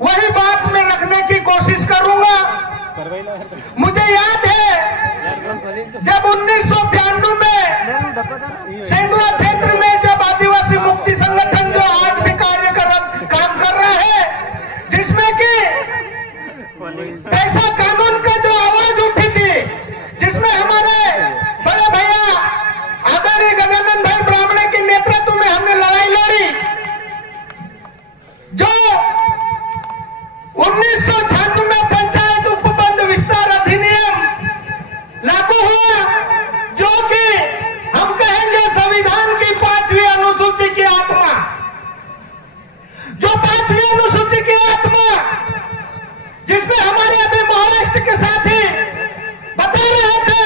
वही बात में रखने की कोशिश करूंगा। मुझे याद है जब 1992 में सेंधवा क्षेत्र में जब आदिवासी मुक्ति संगठन जो आज भी काम कर रहा है, जिसमें कि पैसा कानून का जो आवाज उठी थी, जिसमें हमारे बड़े भैया आदरणीय गजानन भाई ब्राह्मणे के नेतृत्व में हमने लड़ाई लड़ी, जो 1996 में पंचायत उपबंध विस्तार अधिनियम लागू हुआ, जो कि हम कहेंगे संविधान की 5वीं अनुसूची की आत्मा, जो 5वीं अनुसूची की आत्मा, जिसमें हमारे अभी महाराष्ट्र के साथी बता रहे थे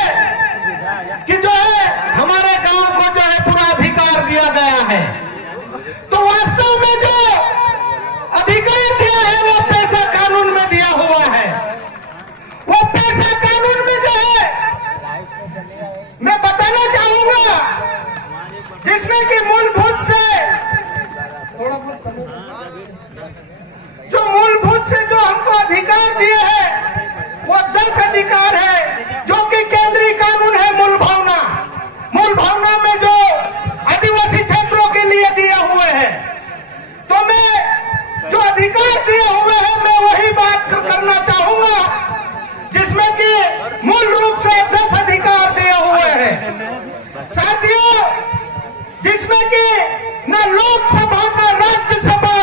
कि जो है हमारे गांव को जो है पूरा अधिकार दिया गया है। तो वास्तव में जो अधिकार दिया है वो पैसा कानून में दिया हुआ है। वो पैसा कानून में जो है मैं बताना चाहूंगा, जिसमें कि मूलभूत से जो हमको अधिकार दिए हैं वो 10 अधिकार है, जो कि केंद्रीय कानून है मूल भावना। मूल भावना में जो आदिवासी क्षेत्रों के लिए दिए हुए हैं, तो मैं जो अधिकार दिए हुए हैं मैं वही बात करना चाहूंगा, जिसमें कि मूल रूप से 10 अधिकार दिए हुए हैं साथियों, जिसमें कि न लोकसभा न राज्यसभा,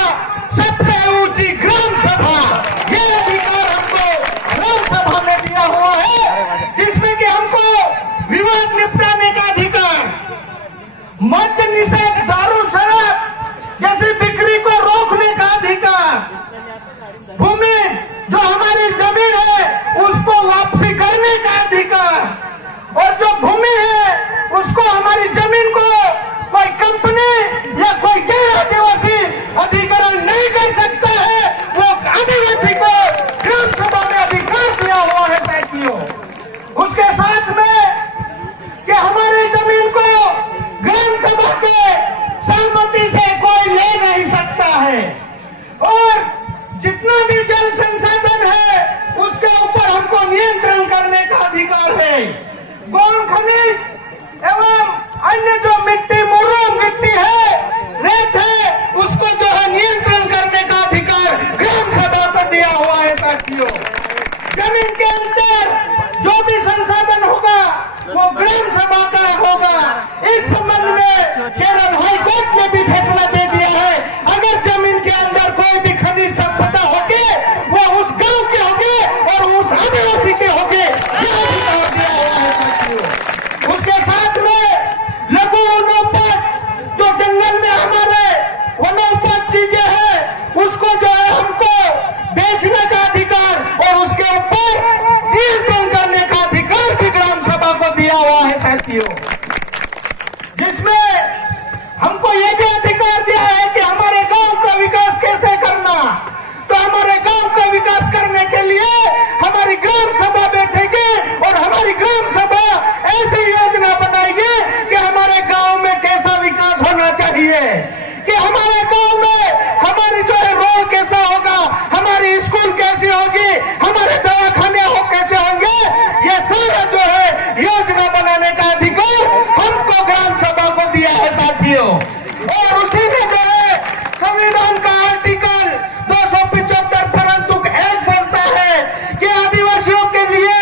सबसे ऊंची ग्राम सभा, ये अधिकार हमको ग्राम सभा में दिया हुआ है, जिसमें कि हमको विवाद निपटाने का अधिकार, मद्य निषेध, दारू शराब जैसी बिक्री को रोकने का अधिकार, भूमि जो हमारी जमीन है उसको वापसी करने का अधिकार, और जो भूमि है उसको हमारी जमीन को कोई कंपनी या कोई गैर आदिवासी अधिग्रहण नहीं कर सकता है। वो आदिवासी को ग्राम सभा में अधिकार दिया हुआ है साथियों। उसके साथ में कि हमारी जमीन को ग्राम सभा के सहमति से कोई ले नहीं सकता है, और जितना भी जल संसाधन है उसके ऊपर हमको नियंत्रण करने का अधिकार है। गौण खनिज एवं अन्य जो मिट्टी, मुर्रों मिट्टी है, रेत है, उसको जो है नियंत्रण करने का अधिकार ग्राम सभा को दिया हुआ है साथियों। जमीन के अंदर जो भी संसाधन होगा वो ग्राम सभा का होगा। इस संबंध में केरल हाई कोर्ट ने भी फैसला दे दिया है, अगर जमीन के अंदर कोई भी खनिज संपदा होगी वो उस गांव के होगी और उस आदिवासी के होगी, यह अधिकार दिया हुआ है साथियों। उसके साथ में लघु वनोपज, जो जंगल में हमारे वनोपज चीजें हैं उसको जो है हमको बेचने का अधिकार और उसके ऊपर नियंत्रण करने का अधिकार भी ग्राम सभा को दिया हुआ है साथियों। जिसमें हमको ये भी अधिकार दिया है कि हमारे गांव का विकास कैसे करना। तो हमारे गांव का विकास करने के लिए हमारी ग्राम सभा बैठेगी और हमारी ग्राम सभा ऐसी योजना बनाएगी कि हमारे गांव में कैसा विकास होना चाहिए, कि हमारे गांव में हमारी जो है रोड कैसा होगा, हमारी स्कूल कैसी होगी, हमारे दवाखाने हो कैसे होंगे, ये सारा जो है योजना बनाने का अधिकार हमको ग्राम सभा को दिया है साथियों। और उसी में जो है संविधान का आर्टिकल 275 परंतु 1 बोलता है कि आदिवासियों के लिए,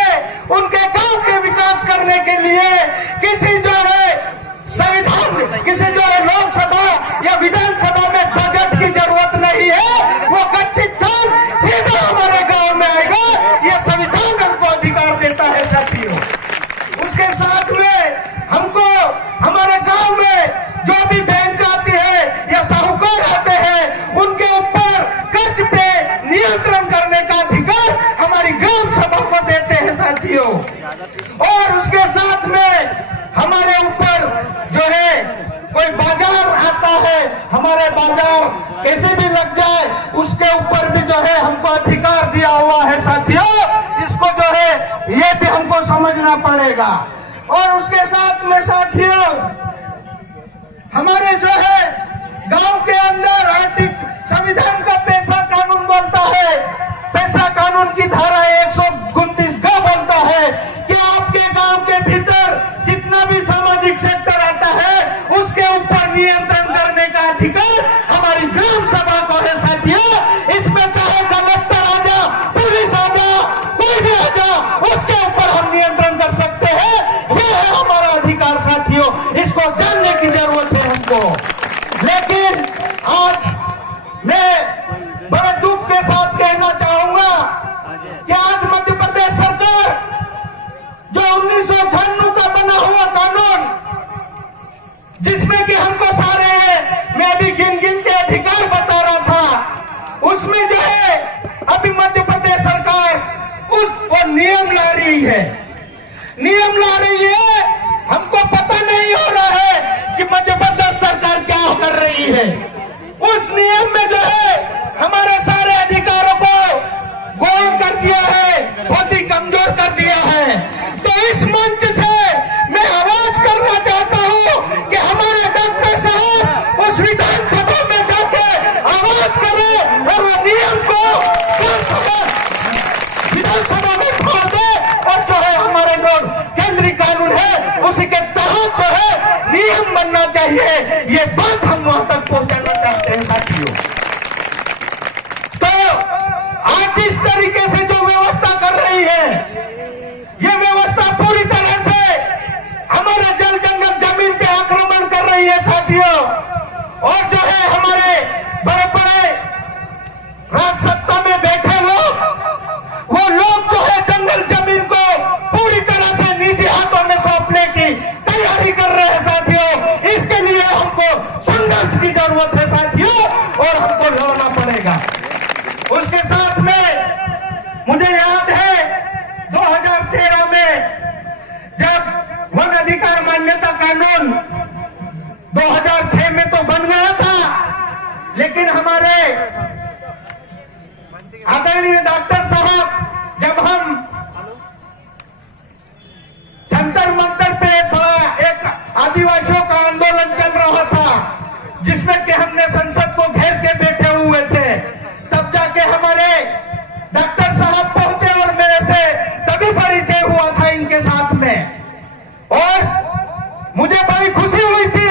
उनके गांव के विकास करने के लिए किसी जो है संविधान, किसी जो है लोकसभा या विधानसभा में बजट की जरूरत नहीं है। वो गच्छित धन सीधा हमारे गांव में आएगा, ये संविधान हमको अधिकार देता है साथियों। उसके साथ में हमको हमारे गांव में जो भी बैंक आती है या साहूकार आते हैं उनके ऊपर कर्ज पे नियंत्रण करने का अधिकार हमारी ग्राम सभा को देते हैं साथियों। और उसके साथ में हमारे ऊपर जो है कोई बाजार आता है, हमारे बाजार कैसे भी लग जाए उसके ऊपर भी जो है हमको अधिकार दिया हुआ है साथियों। इसको जो है ये भी हमको समझना पड़ेगा। और उसके साथ में साथियों हमारे जो है गांव के अंदर संविधान का पैसा कानून बोलता है कि आज मध्य प्रदेश सरकार जो 1996 का बना हुआ कानून, जिसमें कि हमको सारे मैं भी गिन गिन के अधिकार बता रहा था, उसमें जो है अभी मध्य प्रदेश सरकार वो नियम ला रही है, नियम ला रही है। हमको पता नहीं हो रहा है कि मध्य प्रदेश सरकार क्या कर रही है। उस नियम में जो है हमारे सारे अधिकारों को गोल कर दिया है, बहुत ही कमजोर कर दिया है। तो इस मंच से मैं आवाज करना चाहता हूं कि हमारे डॉक्टर साहब उस विधानसभा में जाके आवाज करें और वो नियम को विधानसभा में खोल दे, और जो है हमारे जो केंद्रीय कानून है उसी के तहत जो है नियम बनना चाहिए। ये बात हम वहां तक पहुंचाना चाहते हैं साथियों। तो आज इस तरीके से जो व्यवस्था कर रही है, ये व्यवस्था पूरी तरह से हमारे जल जंगल जमीन पे आक्रमण कर रही है साथियों। और जो है हमारे बड़े बड़े राज सत्ता में बैठे लोग, वो लोग जो है जंगल जमीन को पूरी तरह से निजी हाथों में सौंपने की तैयारी कर रहे हैं साथियों। इसके लिए हमको संघर्ष की जरूरत है साथियों, और हमको लड़ना पड़ेगा। उसके साथ में मुझे याद है 2013 में जब वन अधिकार मान्यता कानून 2006 में तो बन गया था, लेकिन हमारे आदरणीय डॉक्टर साहब, जब हम जंतर मंतर पे एक आदिवासियों का आंदोलन चल रहा था, जिसमें कि हमने संसद को घेर के बैठे हुए थे, तब जाके हमारे डॉक्टर साहब पहुंचे और मेरे से तभी परिचय हुआ था इनके साथ में। और मुझे बड़ी खुशी हुई थी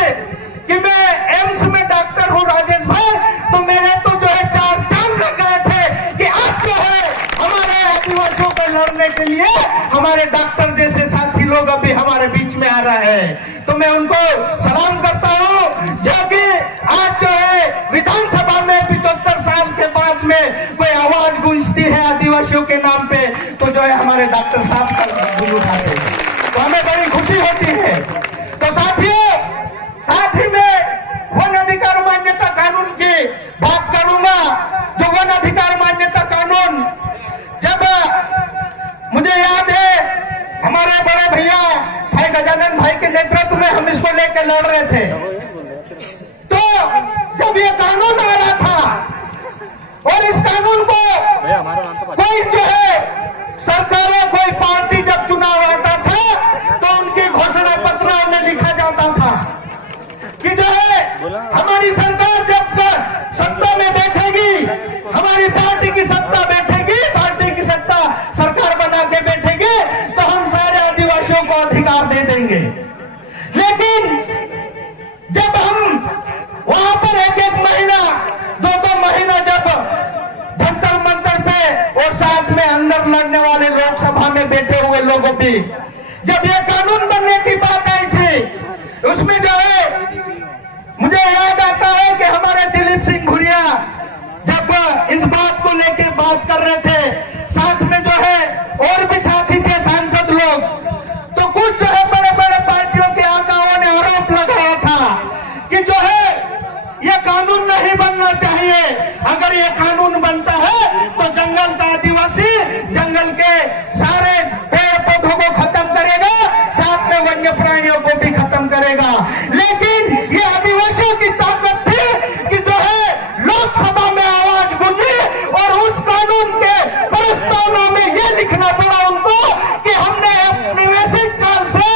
कि मैं एम्स में डॉक्टर हूं राजेश भाई, तो मेरे तो जो है चार चांद लग गए थे कि आज जो है हमारे आदिवासियों को लड़ने के लिए हमारे डॉक्टर जैसे साथी लोग अभी हमारे बीच में आ रहे हैं। तो मैं उनको सलाम करता हूं, जो कि आज जो है विधानसभा में 75 साल के बाद में कोई आवाज गूंजती है आदिवासियों के नाम पे, तो जो है हमारे डॉक्टर साहब का गुण उठाते हैं, तो हमें बड़ी खुशी होती है। तो साथियों, साथ ही में वन अधिकार मान्यता कानून की बात करूंगा। जो वन अधिकार मान्यता कानून, जब मुझे याद है हमारे बड़े भैया भाई गजानन भाई के नेतृत्व में हम इसको लेकर लड़ रहे थे, तो जब ये कानून आ रहा था और इस कानून को कोई जो है सरकारों, कोई पार्टी जब चुनाव आता था तो उनकी घोषणा पत्रों में लिखा जाता था कि जो है हमारी सरकार जब सत्ता में बैठेगी, हमारी पार्टी की सत्ता बैठेगी, पार्टी की सत्ता सरकार बना के बैठेगी, तो हम सारे आदिवासियों को अधिकार दे देंगे। लेकिन जब हम वहां पर एक महीना, दो महीना जब जंतर मंतर पे और साथ में अंदर लड़ने वाले लोकसभा में बैठे हुए लोगों की जब ये कानून बनने की बात आई थी, उसमें जो है मुझे याद आता है कि हमारे दिलीप सिंह भुरिया जब इस बात को लेके बात कर रहे थे, साथ में जो है और भी साथी थे सांसद लोग, तो कुछ जो है बड़े बड़े पार्टियों के आकाओं ने आरोप लगाया था कि जो है ये कानून नहीं बनना चाहिए। अगर ये कानून बनता है तो जंगल का आदिवासी जंगल के सारे पेड़ पौधों को खत्म करेगा, साथ में वन्य प्राणियों को भी खत्म करेगा। लेकिन ये आदिवासियों की ताकत थी कि जो है लोकसभा में आवाज गूंजी, और उस कानून के प्रस्तावना में ये लिखना पड़ा उनको कि हमने औपनिवेशिक काल से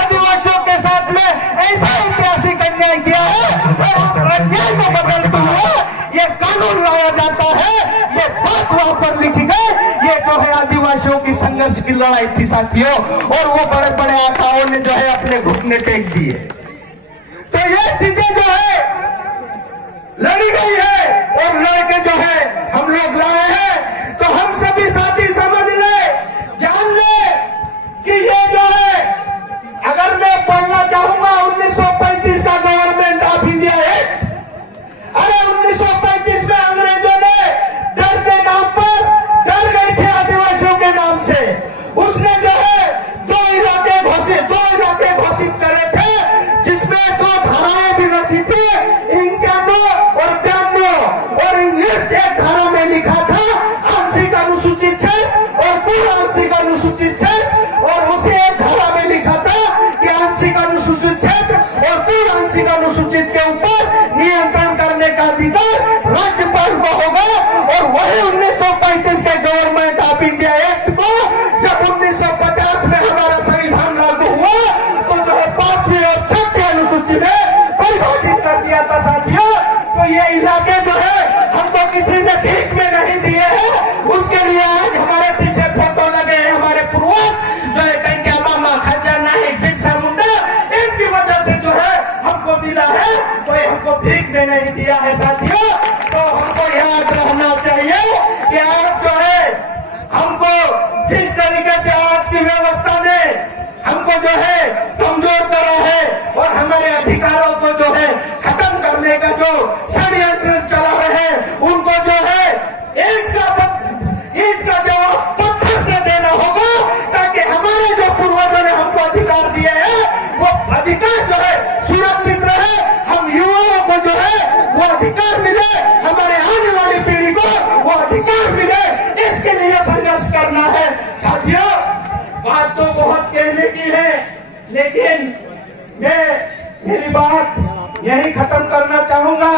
आदिवासियों के साथ में ऐसा ऐतिहासिक अन्याय किया है, और अन्याय को बदलते हुए ये कानून लाया जाता है। ये बात वहां पर लिखी गई। ये जो है आदिवासियों की संघर्ष की लड़ाई थी साथियों, और वो बड़े बड़े आकाओं ने जो है अपने घुटने टेक दिए। तो ये चीजें जो है लड़ी गई है, और लड़के जो है हम लोग लाए हैं। तो हम सभी साथी समझ ले, जान ले कि ये जो है, अगर मैं पढ़ना चाहूंगा 1935 का गवर्नमेंट ऑफ इंडिया एक्ट, अरे 1935 में अंग्रेजों ने डर के नाम पर डर गए थे आदिवासी में नहीं दिया है साथियों। तो हमको याद रहना चाहिए कि आप जो है हमको जिस तरीके से आज की व्यवस्था में हमको जो है कमजोर करा है और हमारे अधिकारों को जो है खत्म करने का जो षड्यंत्र चला रहे हैं, उनको जो है ईंट का जवाब पत्थर से देना होगा, ताकि हमारे जो पूर्वजों ने हमको अधिकार दिए हैं वो अधिकार जो है सुरक्षित रहे, हम युवाओं को जो है वो अधिकार मिले, हमारे आने वाली पीढ़ी को वो अधिकार मिले। इसके लिए संघर्ष करना है साथियों। बात तो बहुत कहने की है, लेकिन मैं मेरी बात यही खत्म करना चाहूंगा।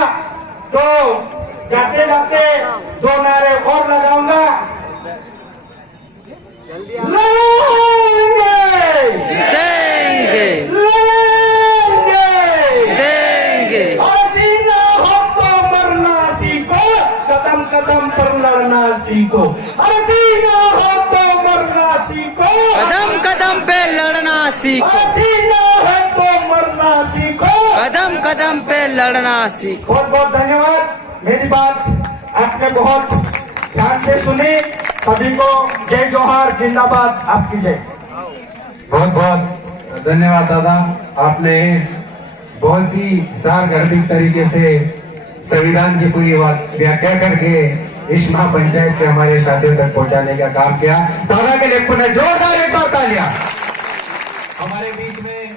तो जाते जाते दो नारे और लगाऊंगा। लड़ेंगे, जीतेंगे, लड़ेंगे, जीतेंगे। और जीना हो तो मरना सीखो, कदम कदम पर लड़ना सीखो। और जीना हो तो मरना सीखो, कदम कदम पे लड़ना सीखो, और जीना है तो मरना सीखो। कदम कदम पे लड़ना सीखो। बहुत बहुत धन्यवाद। मेरी बात आपने बहुत ध्यान से सुनी। सभी को जय जोहार, जिंदाबाद, आपकी जय। बहुत बहुत धन्यवाद दादा, आपने बहुत ही सारगर्भित तरीके से संविधान की पूरी व्याख्या करके इस महापंचायत के हमारे साथियों तक पहुंचाने का काम किया। दादा के लिए पुनः जोरदार एक बार तालियां। हमारे बीच में